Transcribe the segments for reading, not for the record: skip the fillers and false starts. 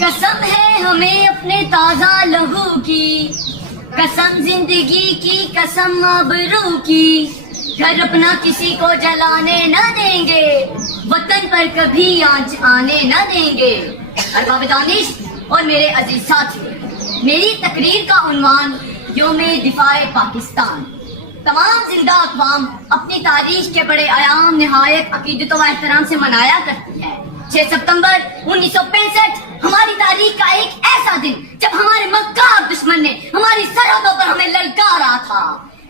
कसम है हमें अपने ताजा लहू की, कसम जिंदगी की, कसम आबरू की, घर अपना किसी को जलाने न देंगे, वतन पर कभी आंच आने न देंगे। अरबाब दानिश और मेरे अजीज साथी, मेरी तकरीर का उन्वान योमे दिफाए पाकिस्तान। तमाम जिंदा अक़वाम अपनी तारीख के बड़े आयाम निहायत अकीदत व एहतराम से मनाया करती है। 6 सितंबर 1965 हमारी तारीख का एक ऐसा दिन जब हमारे मक्कार दुश्मन ने हमारी सरहदों पर हमें ललकारा था,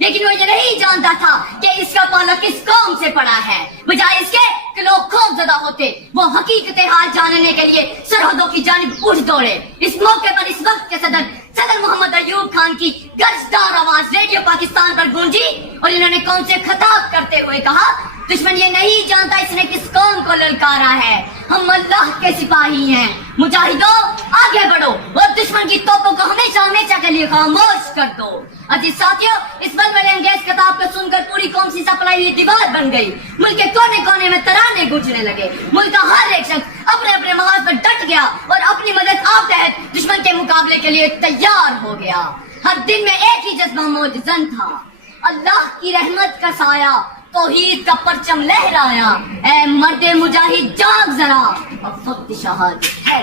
लेकिन वो ये नहीं जानता था कि इसका पाला किस कौम से पड़ा है। बजाय इसके कि लोग खौफजदा होते, वो हकीकत हाल जानने के लिए सरहदों की जानिब उठ दौड़े। इस मौके पर इस वक्त के सदर मोहम्मद अयूब खान की गर्जदार आवाज रेडियो पाकिस्तान पर गूंजी और इन्होंने कौम से खिताब करते हुए कहा, दुश्मन ये नहीं जानता इसने किस कौम को ललकारा है, हम अल्लाह के सिपाही हैं। मुजाहिदों आगे बढ़ो और दुश्मन की तोपों को हमेशा हमेशा के लिए खामोश कर दो। अजीज साथियों, इस बलबले अंगेज खिताब को सुनकर पूरी कौम सी सपलाई हुई दीवार बन गई। मुल्क के कोने कोने में तराने गूंजने लगे। मुल्क का हर एक शख्स अपने अपने मकाम पर डट गया और अपनी मदद आप तहत दुश्मन के मुकाबले के लिए तैयार हो गया। हर दिन में एक ही जज्बा मौजूद था, अल्लाह की रहमत का साया, तौहीद का परचम लहराया। ऐ मर्दे मुजाहिद जाग जरा, अब वक्त शहादत है।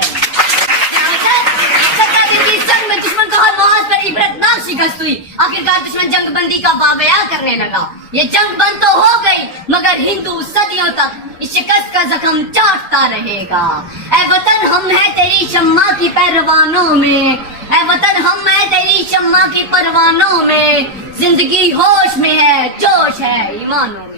जंग में दुश्मन को हर मुहाज पर इबरतनाक शिकस्त हुई। आखिरकार दुश्मन जंग बंदी का वाकया करने लगा। ये जंग बंद तो हो गई, मगर हिंदू सदियों तक इस शिकस्त का जख्म चाटता रहेगा। ऐ वतन हम है तेरी शम्मा की परवानों में, ऐ वतन हम है तेरी शम्मा की परवानों में, जिंदगी होश में है, जोश है ईमानों में।